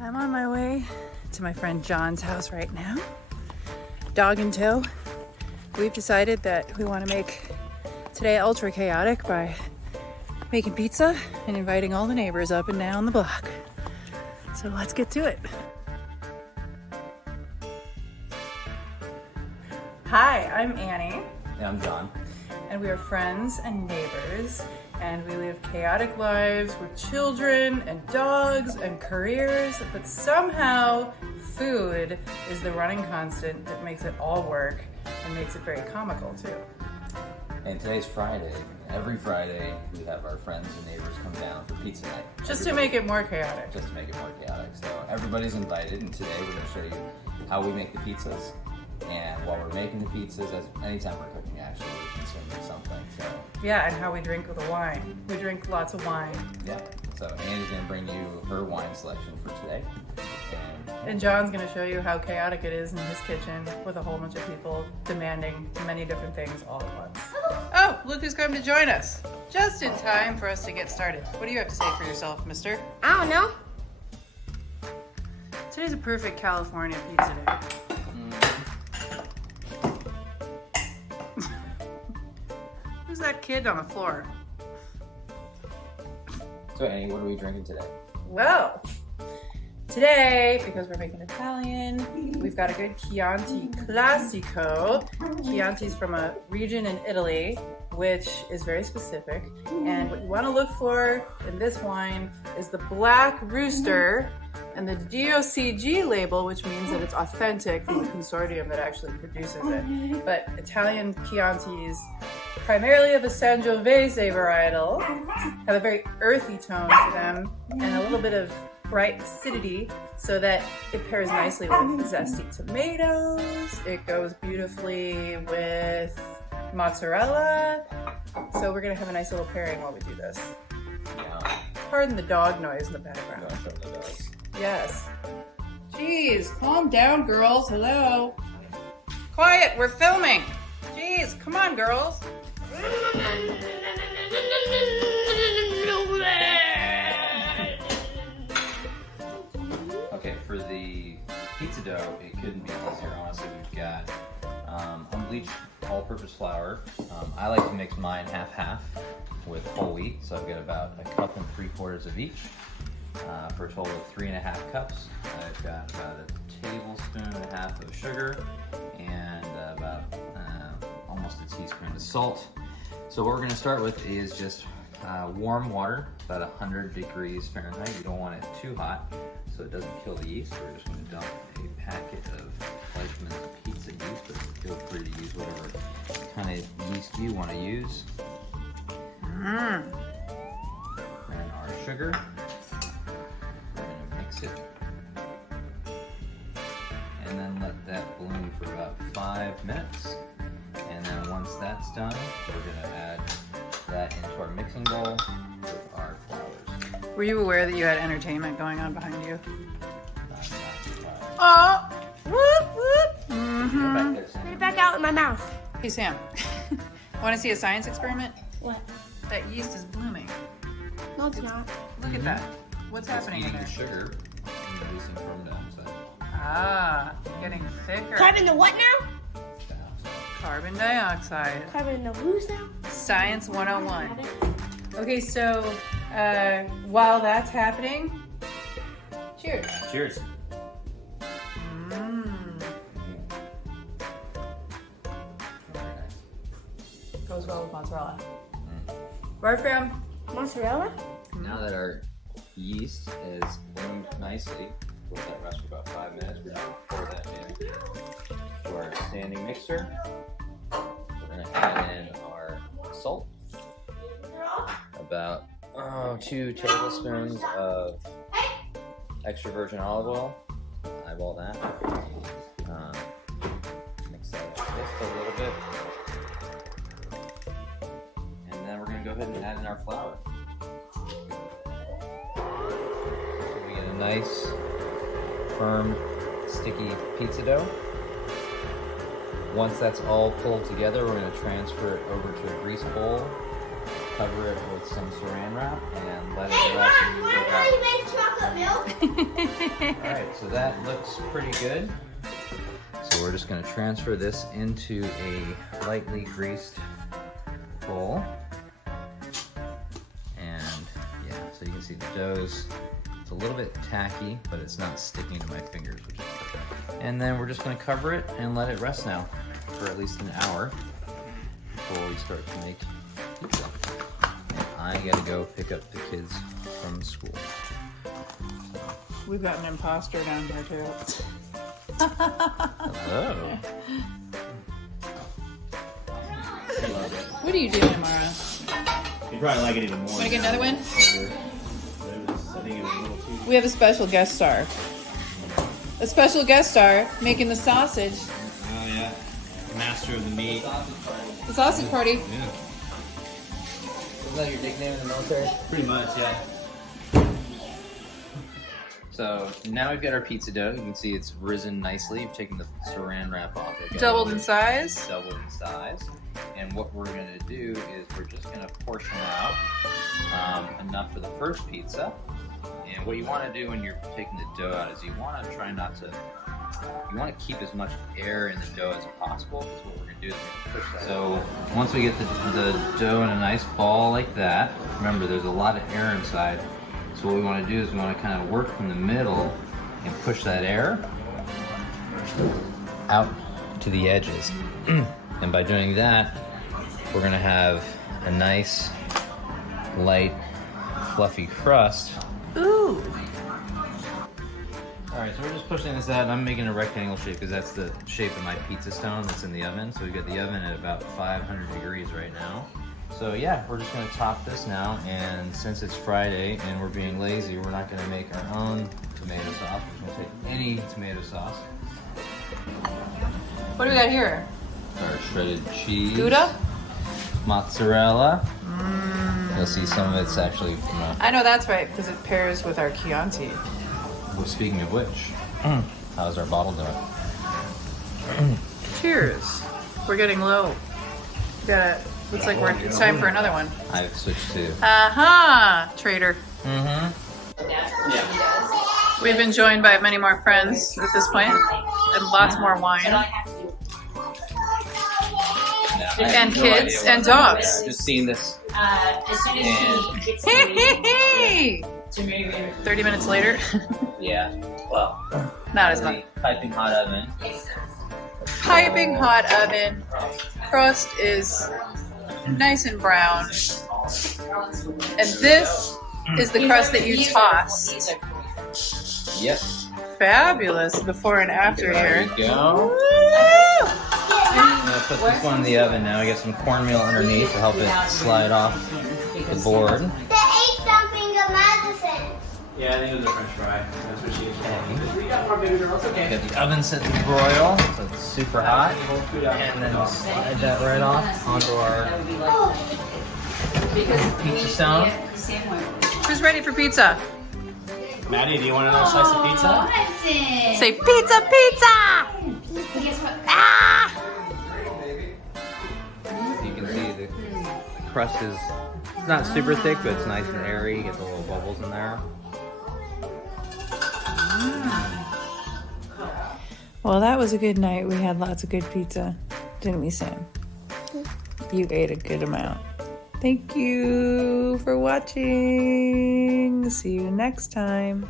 I'm on my way to my friend John's house right now. Dog in tow. We've decided that we want to make today ultra chaotic by making pizza and inviting all the neighbors up and down the block. So let's get to it. Hi, I'm Annie. And I'm John. And we are friends and neighbors, and we live chaotic lives with children and dogs and careers, but somehow food is the running constant that makes it all work and makes it very comical too. And today's Friday. Every Friday we have our friends and neighbors come down for pizza night. Just to make it more chaotic. Just to make it more chaotic. So everybody's invited, and today we're going to show you how we make the pizzas. And while we're making the pizzas, anytime we're cooking, actually, we're consuming something. So yeah, and how we drink with the wine. We drink lots of wine. yeah. So Annie's going to bring you her wine selection for today. And John's going to show you how chaotic it is in his kitchen with a whole bunch of people demanding many different things all at once. Oh, look who's come to join us. Just in time for us to get started. What do you have to say for yourself, mister? I don't know. Today's a perfect California pizza day. Who's that kid on the floor? So Annie, what are we drinking today? Well, today, because we're making Italian, we've got a good Chianti Classico. Chianti's from a region in Italy, which is very specific. And what you want to look for in this wine is the black rooster and the DOCG label, which means that it's authentic from the consortium that actually produces it. But Italian Chiantis, primarily of a Sangiovese varietal, have a very earthy tone to them and a little bit of bright acidity, so that it pairs nicely with zesty tomatoes. It goes beautifully with mozzarella. So we're gonna have a nice little pairing while we do this. Yeah. Pardon the dog noise in the background. Going from the nose. Yes. Jeez, calm down, girls. Hello. Quiet, we're filming. Jeez, come on, girls. Okay, for the pizza dough, it couldn't be easier, honestly. We've got unbleached all-purpose flour. I like to mix mine half-half with whole wheat, so I've got about 1 3/4 of each for a total of 3.5 cups. I've got about a tablespoon and a half of sugar and about almost a teaspoon of salt. So what we're going to start with is just warm water, about 100 degrees Fahrenheit. You don't want it too hot so it doesn't kill the yeast. We're just going to dump a packet of Fleischmann's pizza yeast, but feel free to use whatever kind of yeast you want to use. And our sugar. We're going to mix it. And then let that bloom for about 5 minutes. And then once that's done, we're going to add that into our mixing bowl with our flours. Were you aware that you had entertainment going on behind you? Oh, Whoop, whoop. Go back there, Sam. put it back out in my mouth. Hey, Sam. Want to see a science experiment? What? That yeast is blooming. No, it's not. Look at that. What's It's happening in eating there? the sugar and releasing carbon dioxide. Ah, getting thicker. Carbon the what now? Carbon dioxide. Carbon the who's now? Science 101. Okay, so while that's happening, cheers. Cheers. Very nice. Goes well with mozzarella. Right, fam? Mozzarella? Now that our yeast is bloomed nicely, we'll let it rest for about 5 minutes. We're going to pour that into our standing mixer. We're going to add in our salt, about 2 tablespoons of extra virgin olive oil. Eyeball that. Mix that up just a little bit. And then we're going to go ahead and add in our flour. So we get a nice, firm, sticky pizza dough. Once that's all pulled together, we're going to transfer it over to a grease bowl, cover it with some saran wrap, and let it rest. Mom, you made chocolate milk? Alright, so that looks pretty good. So we're just going to transfer this into a lightly greased bowl. And yeah, so you can see the dough's, it's a little bit tacky, but it's not sticking to my fingers, which is good. And then we're just going to cover it and let it rest now for at least an hour before we start to make pizza. And I got to go pick up the kids from school. We've got an imposter down here too. Hello. What are you doing tomorrow? You'd probably like it even more. Want to get another one? I think it was a little too. We have a special guest star. A special guest star making the sausage. Oh yeah, master of the meat. The sausage party. Yeah, Is that your nickname in the military? pretty much. Yeah. So now we've got our pizza dough. You can see it's risen nicely. You've taken the saran wrap off. It got Doubled a in little size. Doubled in size. And what we're going to do is we're just going to portion out enough for the first pizza. And what you want to do when you're taking the dough out is you want to try not to, you want to keep as much air in the dough as possible. Because what we're going to do is we're going to push that. So once we get the dough in a nice ball like that, remember there's a lot of air inside. So what we want to do is we want to kind of work from the middle and push that air out to the edges. And by doing that, we're going to have a nice, light, fluffy crust. Ooh. Alright, so we're just pushing this out, and I'm making a rectangle shape because that's the shape of my pizza stone that's in the oven. So we've got the oven at about 500 degrees right now. So yeah, we're just going to top this now, and since it's Friday and we're being lazy, we're not going to make our own tomato sauce. We're going to take any tomato sauce. What do we got here? Our shredded cheese. Gouda? Mozzarella. You'll see some of it's actually from a... I know that's right because it pairs with our Chianti. Well, speaking of which, how's our bottle doing? Cheers. We're getting low. Looks like it's time for another one. I've switched to... Aha! Traitor. Mm-hmm. We've been joined by many more friends at this point, and lots more wine. And kids and dogs. Just seeing this. Hey! 30 minutes later. Yeah. Well, Not as much. piping hot oven. Piping hot oven. Crust is nice and brown. And this is the crust that you tossed. Yep. Fabulous before and after There here. you go. Woo! I'm gonna put this one in the oven now. I got some cornmeal underneath to help it slide off the board. They ate something of Madison. Yeah, I think it was a French fry. That's what she was. We got more baby girls. Okay. Got the oven set to broil, so it's super hot. And then we'll slide that right off onto our pizza stone. Who's ready for pizza? Maddie, do you want another slice of pizza? Say pizza, pizza! Ah! You can see the crust is not super thick, but it's nice and airy. You get the little bubbles in there. Well, that was a good night. We had lots of good pizza, didn't we, Sam? You ate a good amount. Thank you for watching. See you next time.